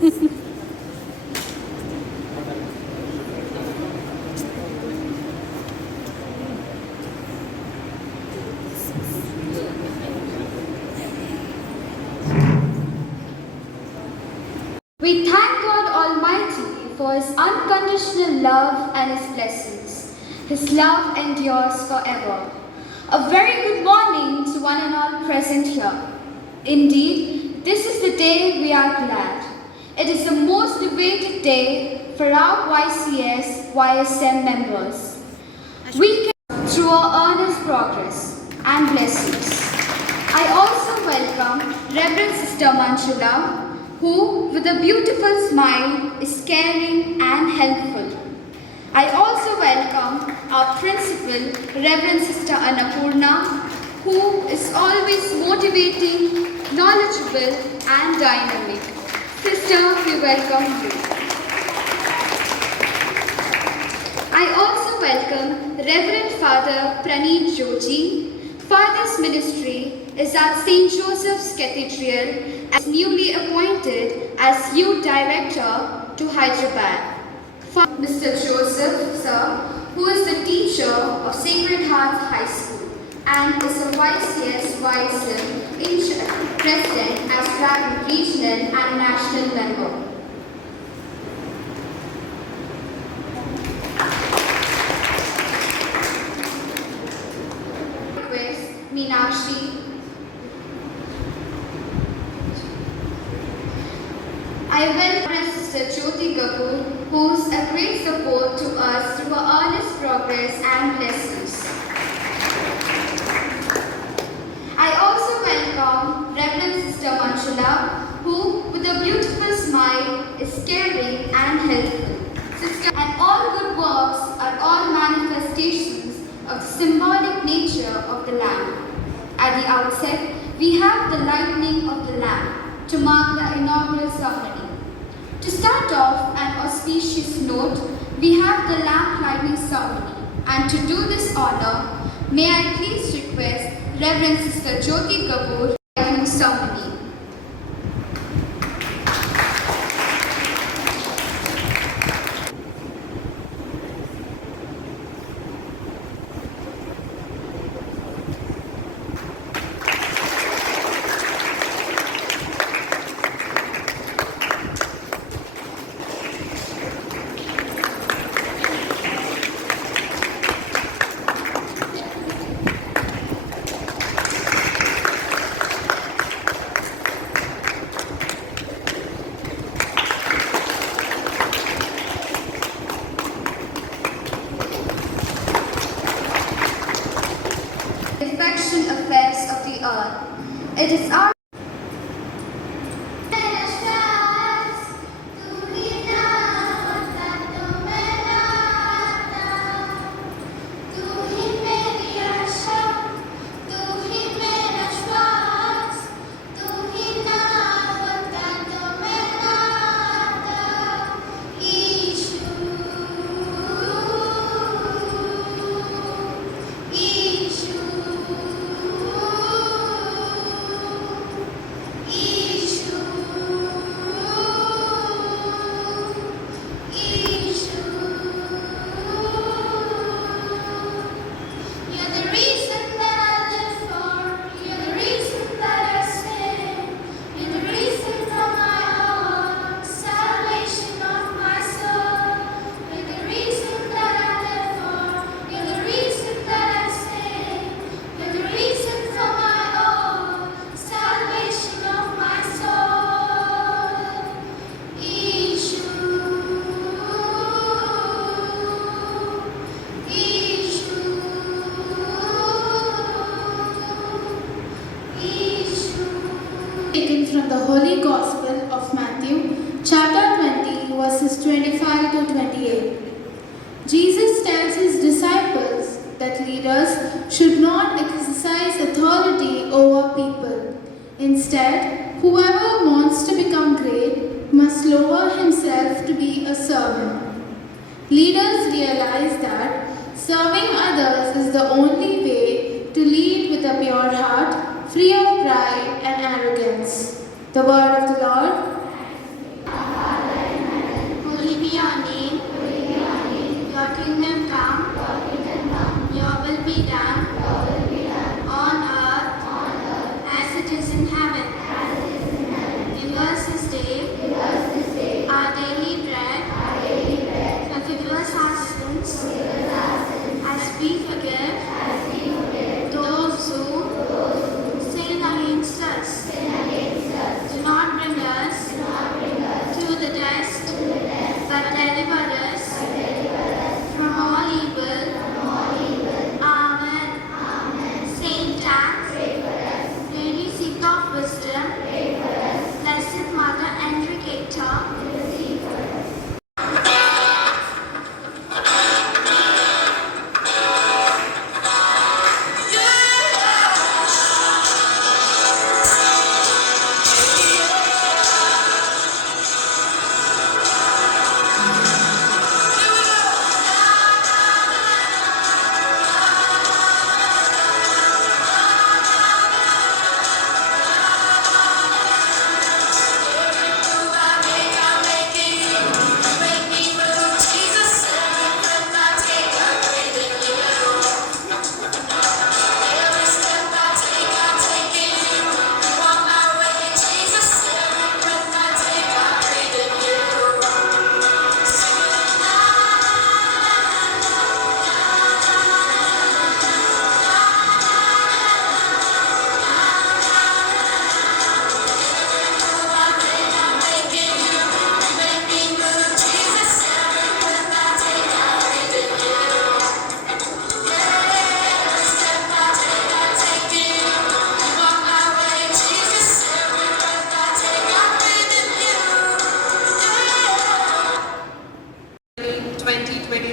We thank God Almighty for His unconditional love and His blessings. His love endures forever. A very good morning to one and all present here. Indeed, this is the day we are glad. It is the most awaited day for our YCS, YSM members. We can through our earnest progress and blessings. I also welcome Reverend Sister Manchula, who, with a beautiful smile, is caring and helpful. I also welcome our principal, Reverend Sister Annapurna, who is always motivating, knowledgeable and dynamic. Sister, we welcome you. I also welcome Reverend Father Praneet Joji. Father's ministry is at St. Joseph's Cathedral as newly appointed as Youth Director to Hyderabad. Mr. Joseph, sir, who is the teacher of Sacred Heart High School and is a YCS YSM President as Dragon Regional and National Member. Meenakshi. I welcome Sister Jyoti Kapoor, who is a great support to us through our earnest progress and blessings. I also welcome Reverend Sister Manchula, who, with a beautiful smile, is caring and helpful. Sister, and all good works are all manifestations of the symbolic nature of the Lamb. At the outset, we have the lighting of the Lamb to mark the inaugural ceremony. To start off an auspicious note, we have the lamp lighting ceremony, and to do this honor, may I please request Reverend Sister Jyoti Kapoor lighting ceremony. Affairs of the earth. It is our from the Holy Gospel of Matthew, chapter 20, verses 25 to 28. Jesus tells his disciples that leaders should not exercise authority over people. Instead, whoever wants to become great must lower himself to be a servant. Leaders realize that serving others is the only way to lead with a pure heart, free of pride and arrogance. The word of the Lord.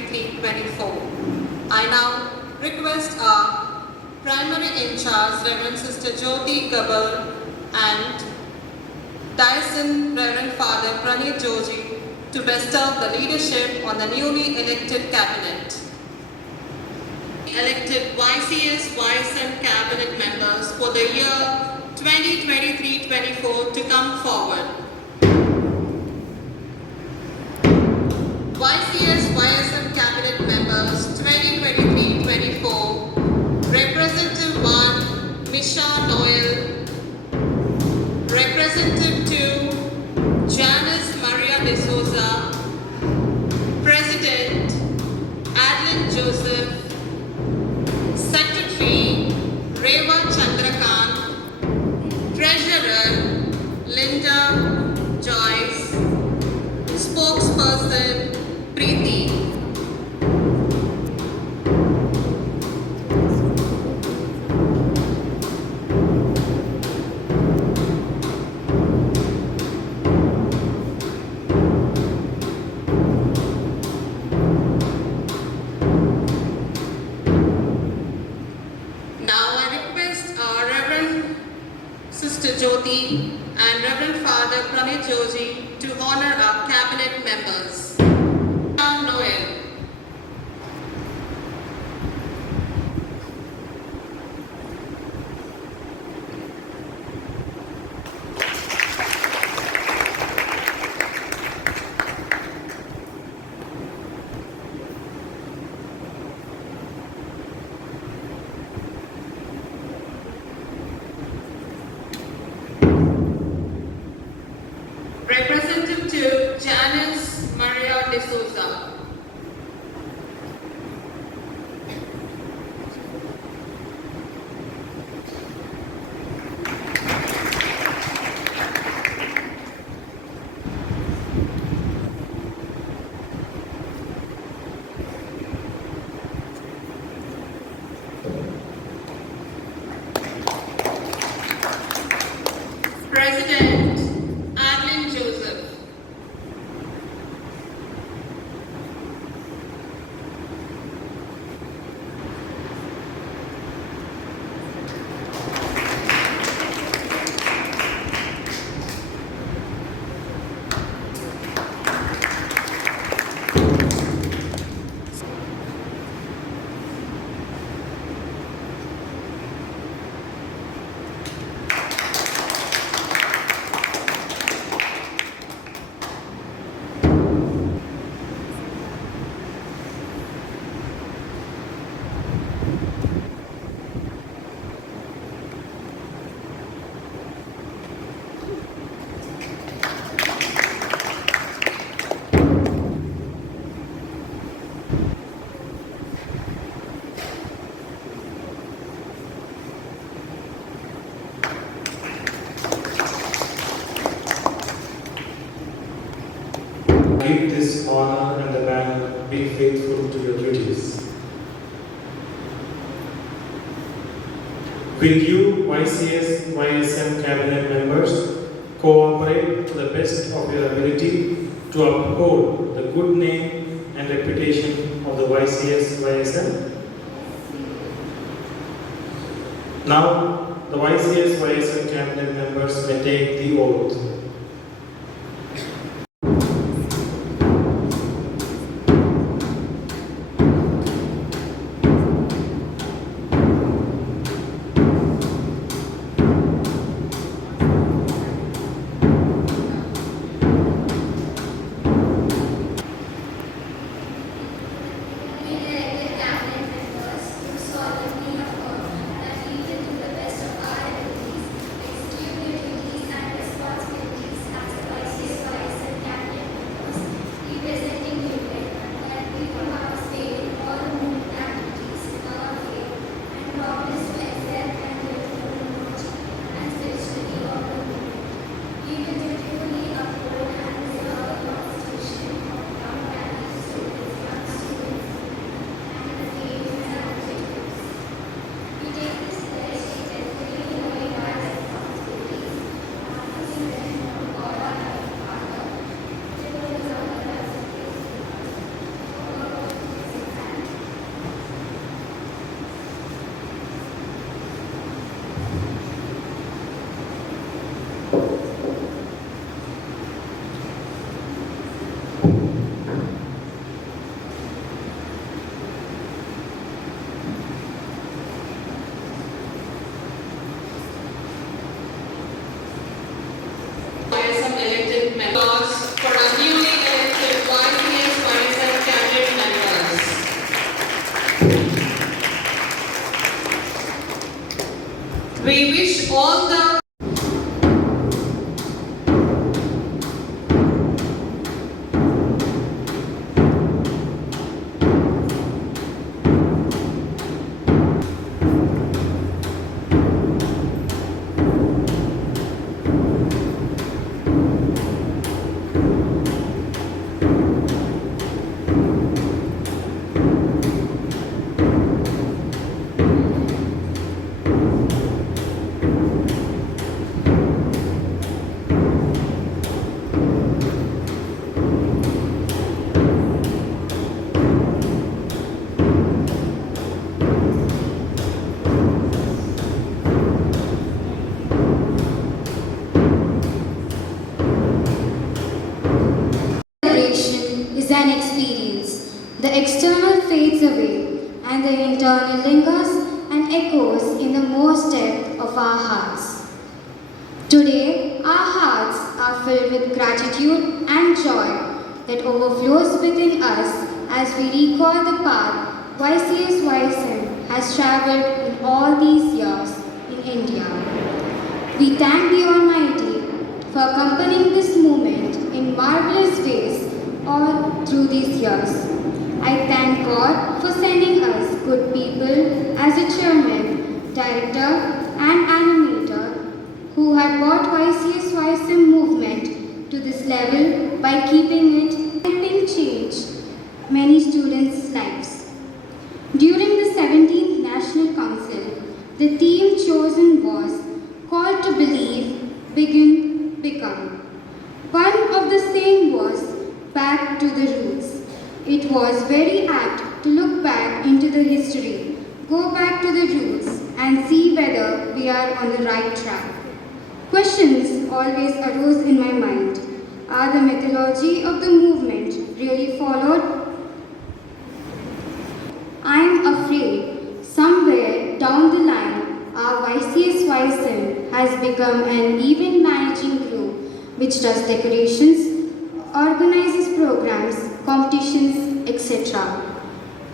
2023-24. I now request our primary in charge, Reverend Sister Jyoti Gabal, and Dyson Reverend Father Praneeth Joji, to bestow the leadership on the newly elected cabinet. Elected YCS YSM cabinet members for the year 2023-24 to come forward. YCS YSM cabinet members 2023-24, Representative 1 Misha Noel, Representative 2 Janice Maria de Souza, President Adeline Joseph, Secretary Reva Chandrakant, Treasurer Linda Joyce, Spokesperson Preeti. Now I request our Reverend Sister Jyoti and Reverend Father Praneeth Joji to honor our cabinet members. Noel. Representative 2 Janice Maria de Souza. President Adeline Joseph. Keep this honor and the banner, be faithful to your duties. Will you, YCS, YSM cabinet members, cooperate to the best of your ability to uphold the good name and reputation of the YCS, YSM? Now, the YCS, YSM cabinet members may take the oath. Execute the duties and responsibilities We wish all the Celebration is an experience. The external fades away and the internal lingers and echoes in the most depth of our hearts. Today, our hearts are filled with gratitude and joy that overflows within us as we recall the path YCS YSM has travelled in all these years in India. We thank the Almighty for accompanying this movement in marvelous ways all through these years. I thank God for sending us good people as a chairman, director and animator who had brought YCS YSM movement to this level by keeping it helping change many students' lives. During the 17th National Council, the theme chosen was Call to Believe, Begin, Become. One of the saying was back to the roots. It was very apt to look back into the history, go back to the roots and see whether we are on the right track. Questions always arose in my mind. Are the methodology of the movement really followed? I am afraid somewhere down the line our YCS YSM has become an event managing group which does decorations, organizes programs, competitions, etc.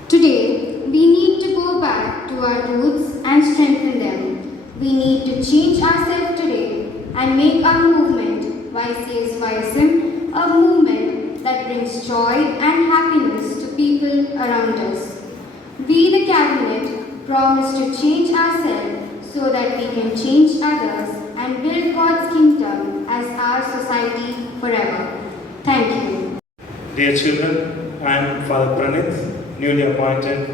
Today, we need to go back to our roots and strengthen them. We need to change ourselves today and make our movement, YCS YSM, a movement that brings joy and happiness to people around us. We, the Cabinet, promise to change ourselves so that we can change others and build God's kingdom as our society forever. Thank you. Dear children, I am Father Pranith, newly appointed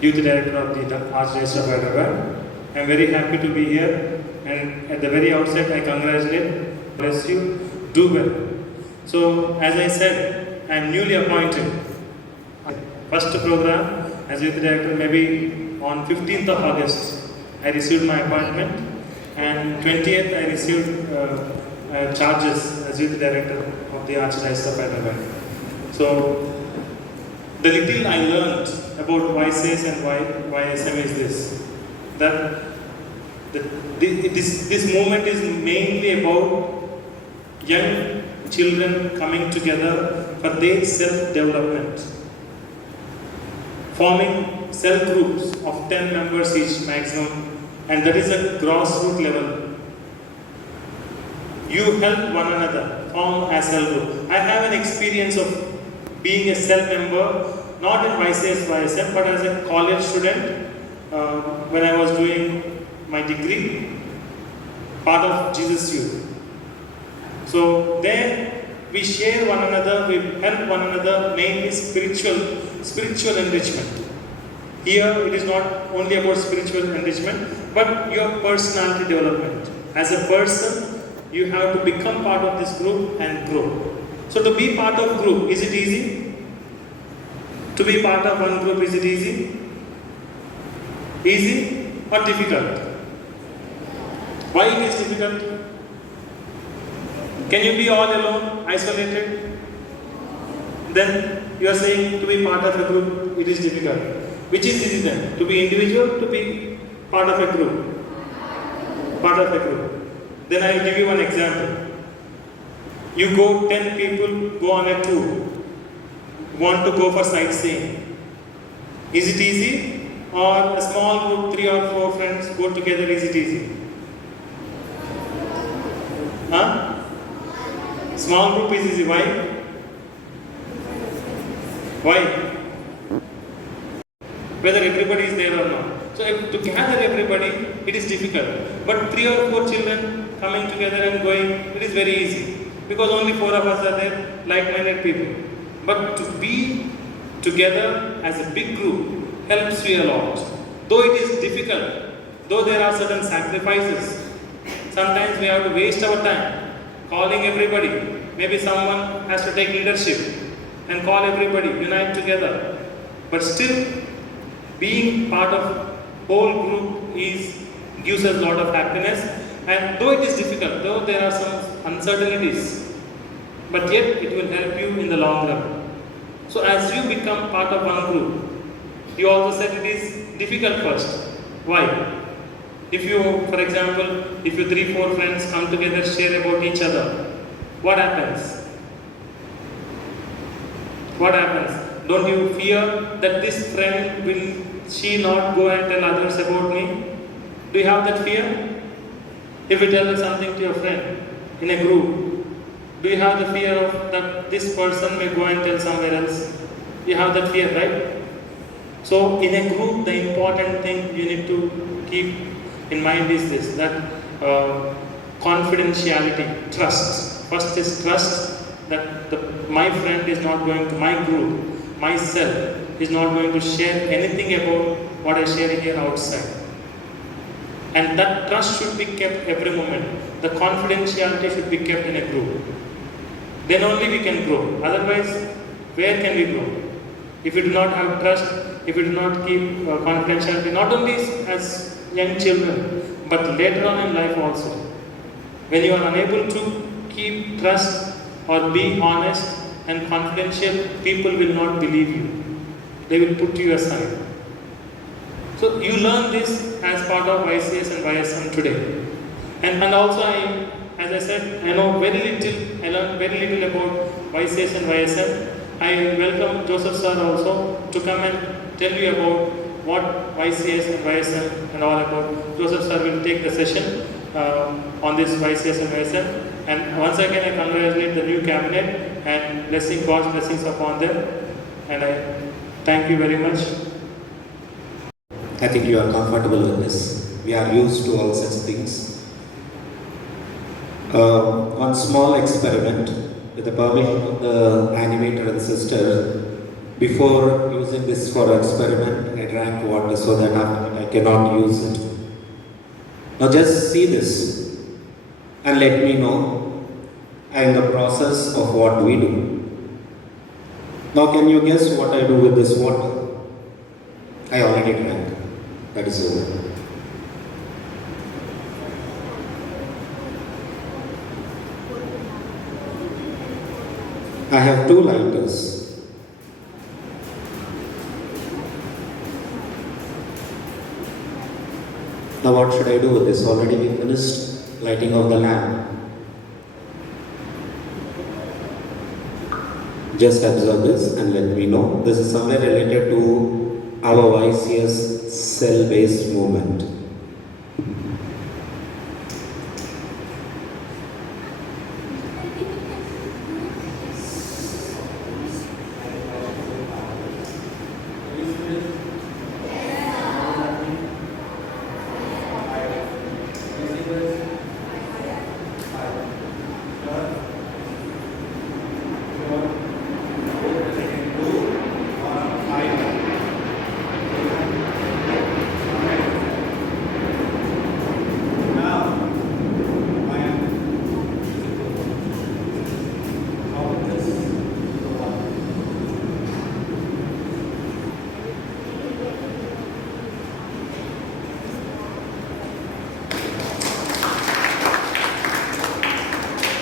Youth Director of the Archdiocese of Secunderabad. I am very happy to be here, and at the very outset I congratulate, bless you, do well. So, as I said, I am newly appointed. First program as Youth Director, maybe on 15th of August, I received my appointment, and 20th I received charges as Youth Director of the Archdiocese of Secunderabad. So, the little I learned about YCS and YSM is this, that this movement is mainly about young children coming together for their self-development, forming cell groups of 10 members each maximum, and that is a grassroots level. You help one another, form a cell group. I have an experience of being a cell member, not in YCS YSM, but as a college student when I was doing my degree, part of Jesus Youth. So there we share one another, we help one another, mainly spiritual enrichment. Here it is not only about spiritual enrichment, but your personality development. As a person, you have to become part of this group and grow. So to be part of group, is it easy? To be part of one group, is it easy? Easy or difficult? Why it is difficult? Can you be all alone, isolated? Then you are saying to be part of a group, it is difficult. Which is easy then? To be individual, to be part of a group? Part of a group. Then I will give you one example. You go, 10 people go on a tour, want to go for sightseeing. Is it easy? or a small group, 3 or 4 friends go together, is it easy? Huh? Small group is easy. Why? Why? Whether everybody is there or not. So to gather everybody, it is difficult. But 3 or 4 children coming together and going, it is very easy. Because only 4 of us are there, like-minded people. But to be together as a big group helps you a lot. Though it is difficult, though there are certain sacrifices, sometimes we have to waste our time calling everybody. Maybe someone has to take leadership and call everybody, unite together. But still, being part of whole group gives us a lot of happiness. And though it is difficult, though there are some uncertainties, but yet it will help you in the long run. So as you become part of one group, you also said it is difficult first. Why? If you, for example, if you 3-4 friends come together, share about each other, what happens? What happens? Don't you fear that this friend will she not go and tell others about me? Do you have that fear? If you tell something to your friend in a group, do you have the fear of that this person may go and tell somewhere else? You have that fear, right? So in a group, the important thing you need to keep in mind is this, that confidentiality, trust. First is trust that my friend is not going to, my group, myself, is not going to share anything about what I share here outside. And that trust should be kept every moment. The confidentiality should be kept in a group. Then only we can grow. Otherwise, where can we grow? If we do not have trust, if we do not keep confidentiality, not only as young children, but later on in life also. When you are unable to keep trust or be honest and confidential, people will not believe you. They will put you aside. So you learn this as part of YCS and YSM today. And also as I said, I know very little, I learned very little about YCS and YSM. I welcome Joseph sir also to come and tell you about what YCS and YSM and all about. Joseph sir will take the session on this YCS and YSM. And once again I congratulate the new cabinet and God's blessings upon them. And I thank you very much. I think you are comfortable with this. We are used to all such things. One small experiment with the permission of the animator and sister. Before using this for experiment, I drank water so that after I cannot use it. Now just see this and let me know in the process of what we do. Now can you guess what I do with this water? I already drank. That is over. I have 2 lighters. Now what should I do with this? Already we finished lighting of the lamp. Just observe this and let me know. This is somewhere related to our YCS cell-based movement.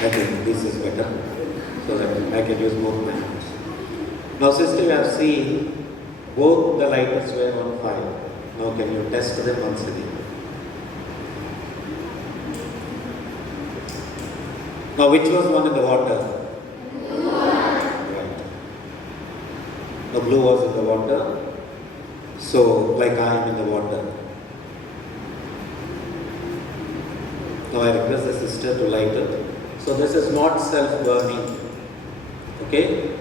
I think this is better so that I can use both my hands. Now sister, you have seen both the lighters were on fire. Now can you test them once again? Now which was one in the water? Blue. Right. The blue was in the water. So, like I am in the water. Now I request the sister to light it. So this is not self-burning. Okay?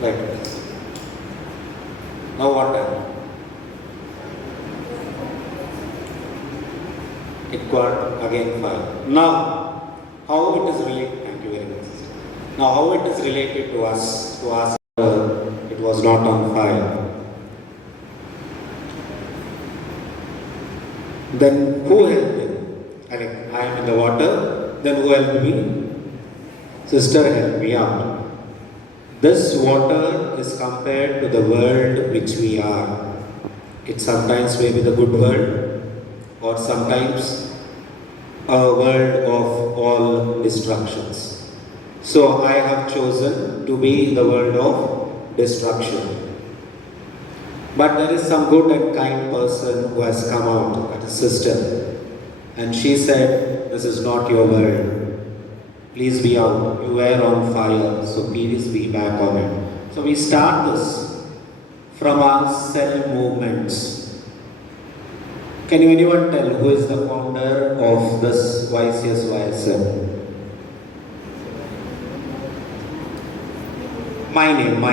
Like this. Now water. It got again fire. Now, how it is related? Thank you very much, sister. Now, how it is related to us? To us, it was not on fire. Then who helped him? I am in the water. Then who helped me? Sister helped me out. This water is compared to the world which we are. It sometimes may be the good world, or sometimes a world of all destructions. So I have chosen to be the world of destruction. But there is some good and kind person who has come out, that is sister. And she said, this is not your world. Please be out. You were on fire, so please be back on it. So we start this from our cell movements. Can anyone tell who is the founder of this YCS YSM? My name.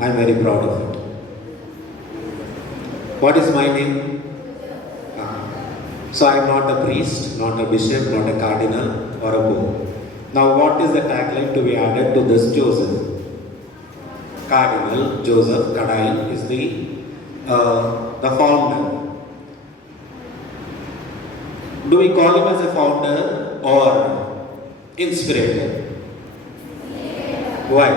I'm very proud of it. What is my name? So I am not a priest, not a bishop, not a cardinal or a pope. Now what is the tagline to be added to this Joseph? Cardinal Joseph Kadai is the founder. Do we call him as a founder or inspirator? Why?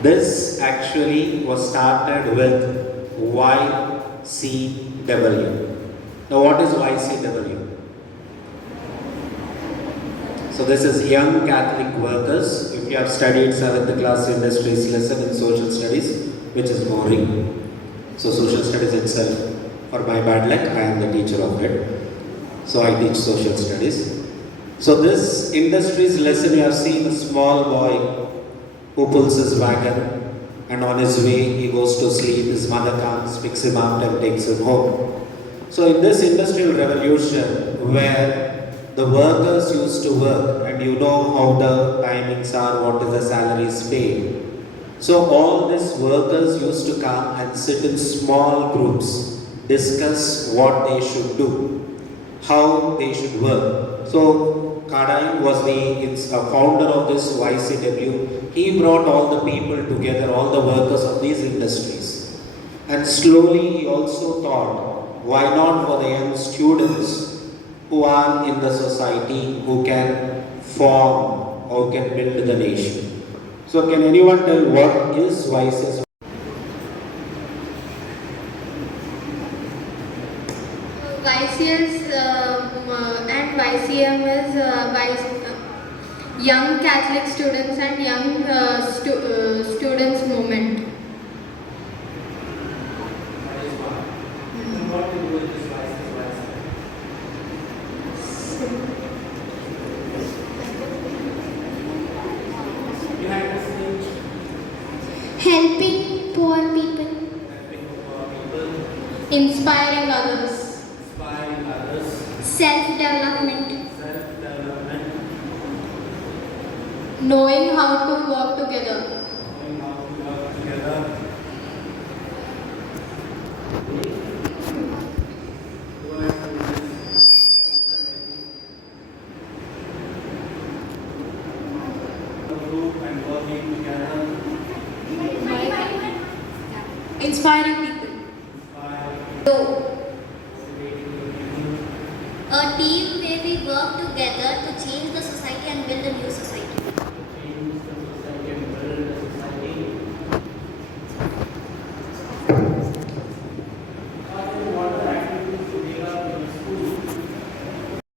This actually was started with YCW. Now what is YCW? So this is Young Catholic Workers. If you have studied 7th class industries lesson in social studies, which is boring. So social studies itself, for my bad luck, I am the teacher of it. So I teach social studies. So this industries lesson, you have seen a small boy who pulls his wagon, and on his way he goes to sleep. His mother comes, picks him up and takes him home. So in this industrial revolution where the workers used to work, and you know how the timings are, what is the salaries paid. So all these workers used to come and sit in small groups, discuss what they should do, how they should work. So Kadai was the founder of this YCW. He brought all the people together, all the workers of these industries. And slowly he also thought, why not for the young students who are in the society, who can form or can build the nation. So can anyone tell what is YCS? YCS and YCM is Young Catholic Students and Young Students Movement. Helping poor people. Inspiring others. Self-development. Knowing how to work together. Inspiring people. A team where we work together to change the society and build a new society.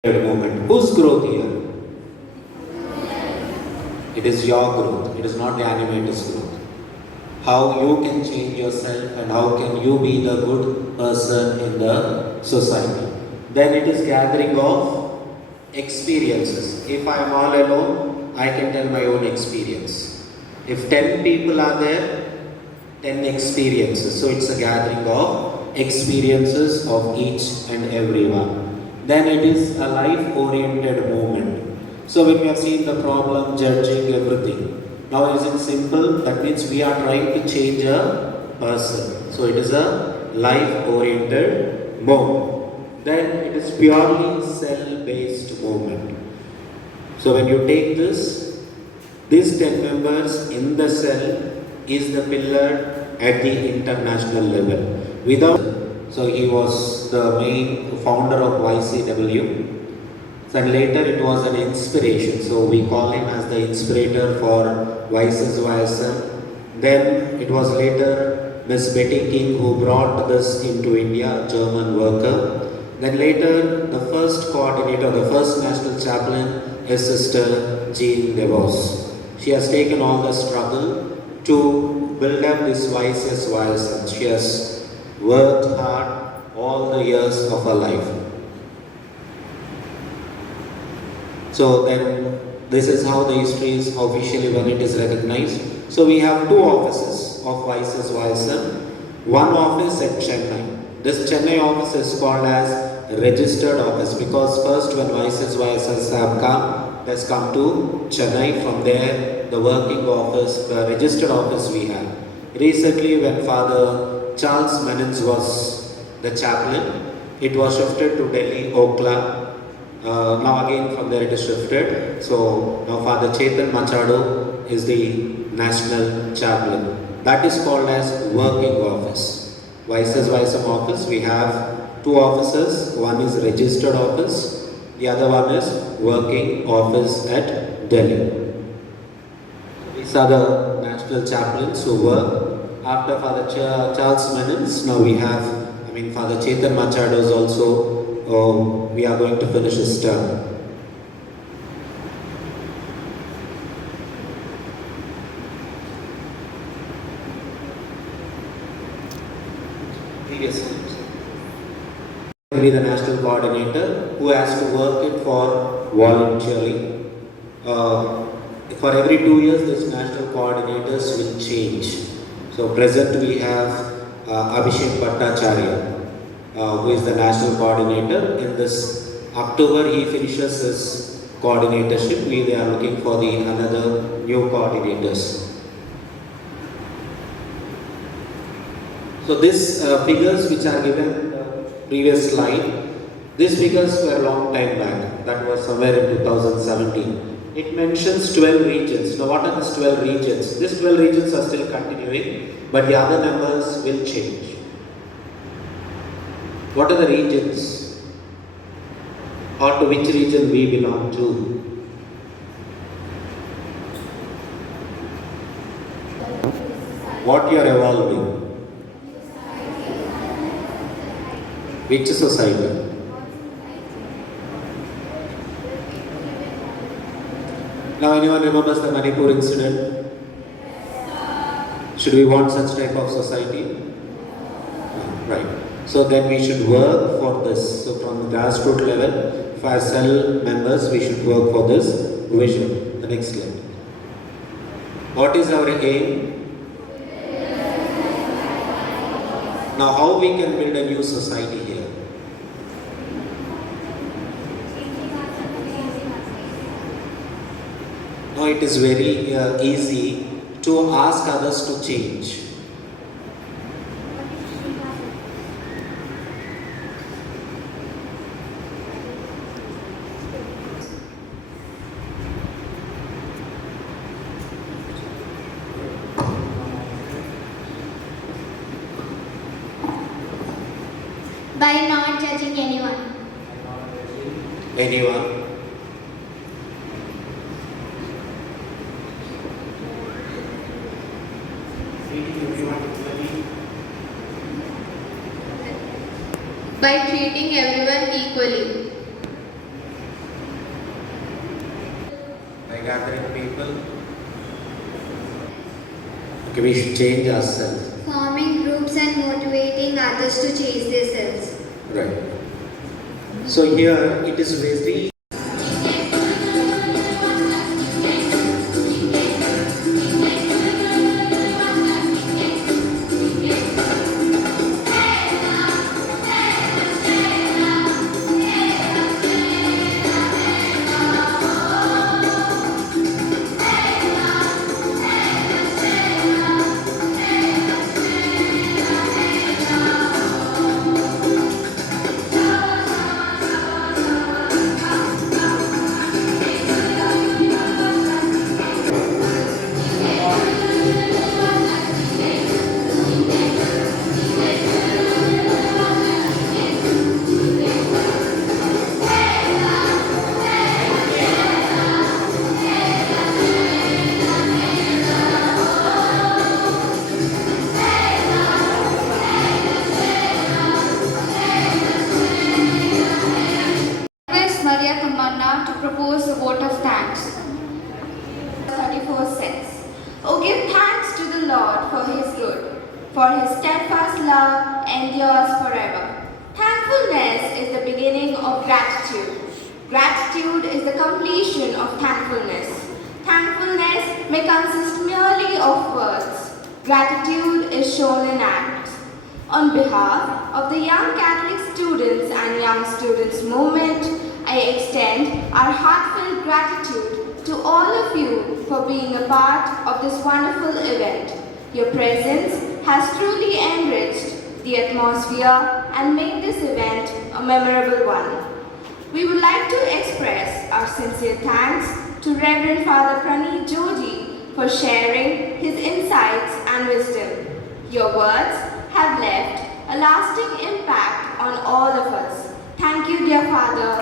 Moment. Whose growth here? It is your growth. It is not the animator's growth. How you can change yourself and how can you be the good person in the society. Then it is gathering of experiences. If I am all alone, I can tell my own experience. If 10 people are there, 10 experiences. So it's a gathering of experiences of each and every one. Then it is a life-oriented movement. So when we have seen the problem, judging everything, now is it simple? That means we are trying to change a person. So it is a life-oriented movement. Then it is purely cell-based movement. So when you take this, these 10 members in the cell is the pillar at the international level. So he was the main founder of YCW. And later it was an inspiration. So we call him as the inspirator for YSM. Then it was later Miss Betty King who brought this into India, German worker. Then later the first coordinator, the first national chaplain is Sister Jean DeVos. She has taken all the struggle to build up this YCS YSM. She has worked hard all the years of her life. So then this is how the history is officially when it is recognized. So we have two offices of YCS YSM. One office at Chennai. This Chennai office is called as registered office because first when YCS YSS have come, has come to Chennai. From there the working office, the registered office we have. Recently when Father Charles Menens was the chaplain, it was shifted to Delhi, Okla. Now again from there it is shifted. So now Father Chetan Machado is the national chaplain. That is called as working office. YSS YSM office, we have two offices. One is registered office, the other one is working office at Delhi. These are the national chaplains who work. After Father Charles Menens, now we have, Father Chetan Machado is also, we are going to finish his term. Be the national coordinator who has to work it for voluntarily. For every 2 years, these national coordinators will change. So present we have Abhishek Bhattacharya, who is the national coordinator. In this October, he finishes his coordinatorship. They are looking for another new coordinators. So these figures which are given in the previous slide, these figures were a long time back. That was somewhere in 2017. It mentions 12 regions. Now what are these 12 regions? These 12 regions are still continuing, but the other numbers will change. What are the regions? Or to which region we belong to? What you are evolving? Which society? Now anyone remembers the Manipur incident? Should we want such type of society? Right. So then we should work for this. So from the grassroots level, for our cell members, we should work for this vision. The next slide. What is our aim? Now how we can build a new society here? Now it is very easy to ask others to change. By not judging anyone. Anyone? By treating everyone equally. By gathering people. Okay, we should change ourselves. Forming groups and motivating others to chase themselves. Right. So here it is very Request Maria Tamanna to propose a vote of thanks. 34 says, "Oh, give thanks to the Lord for his good, for his steadfast love endures forever." Thankfulness is the beginning of gratitude. Gratitude is the completion of thankfulness. Thankfulness may consist merely of words. Gratitude is shown in acts. On behalf of the young Catholic students and young students movement, I extend our heartfelt gratitude to all of you for being a part of this wonderful event. Your presence has truly enriched the atmosphere and made this event a memorable one. We would like to express our sincere thanks to Reverend Father Praneeth Jodi for sharing his insights and wisdom. Your words have left a lasting impact on all of us. Thank you, dear Father.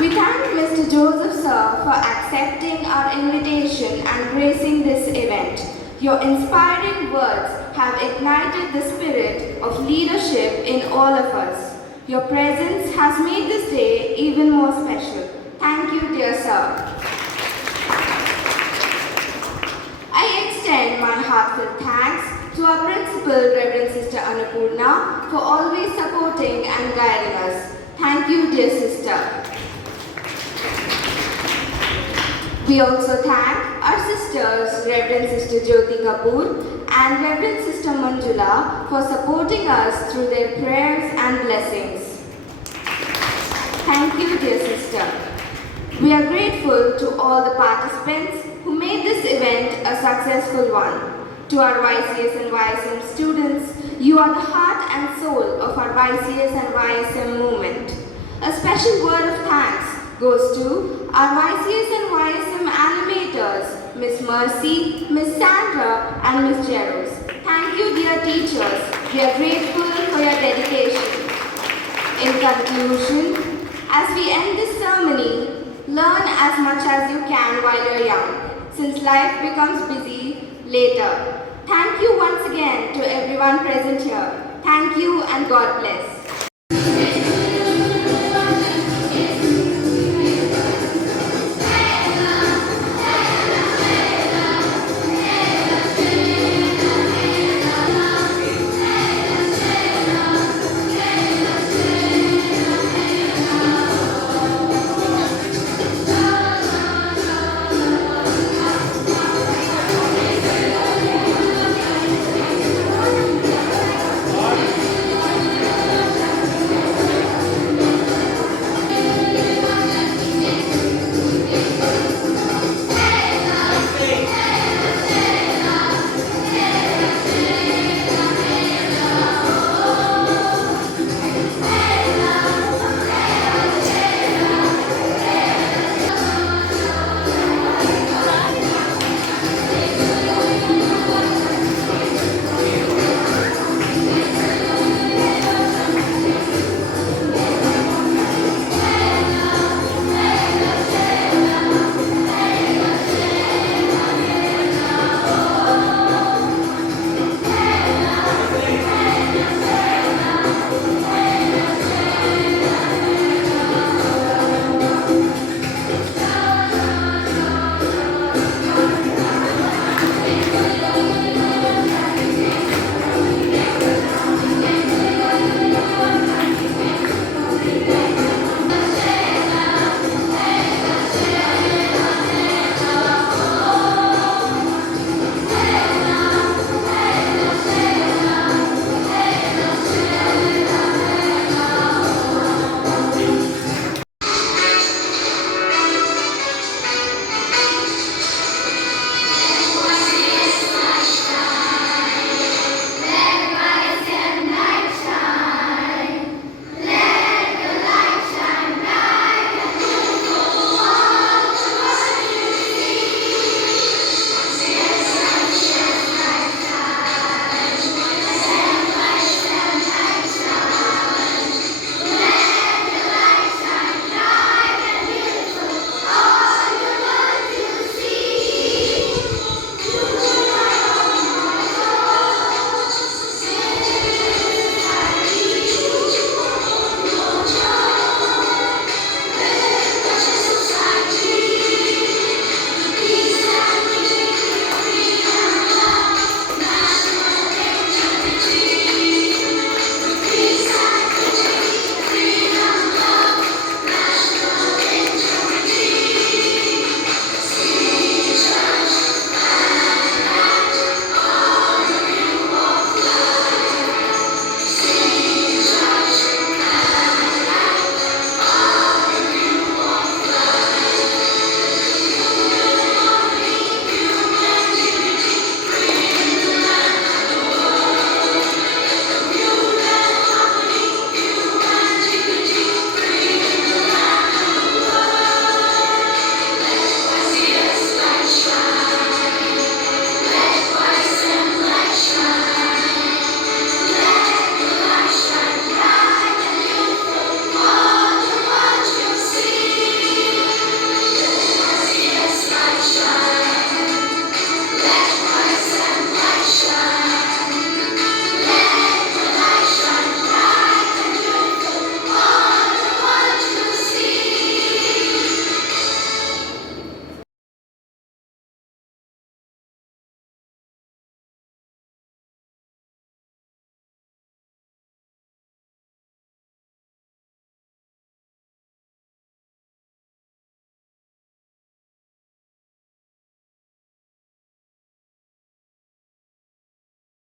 We thank Mr. Joseph Sir for accepting our invitation and gracing this event. Your inspiring words have ignited the spirit of leadership in all of us. Your presence has made this day even more special. Thank you, dear sir. I extend my heartfelt thanks to our principal, Reverend Sister Annapurna, for always supporting and guiding us. Thank you, dear sister. We also thank our sisters, Reverend Sister Jyoti Kapoor and Reverend Sister Manjula, for supporting us through their prayers and blessings. Thank you, dear sister. We are grateful to all the participants who made this event a successful one. To our YCS and YSM students, you are the heart and soul of our YCS and YSM movement. A special word of thanks goes to our YCS and YSM animators, Miss Mercy, Miss Sandra, and Miss Jeros. Thank you, dear teachers. We are grateful for your dedication. In conclusion, as we end this ceremony, learn as much as you can while you're young, since life becomes busy later. Thank you once again to everyone present here. Thank you and God bless.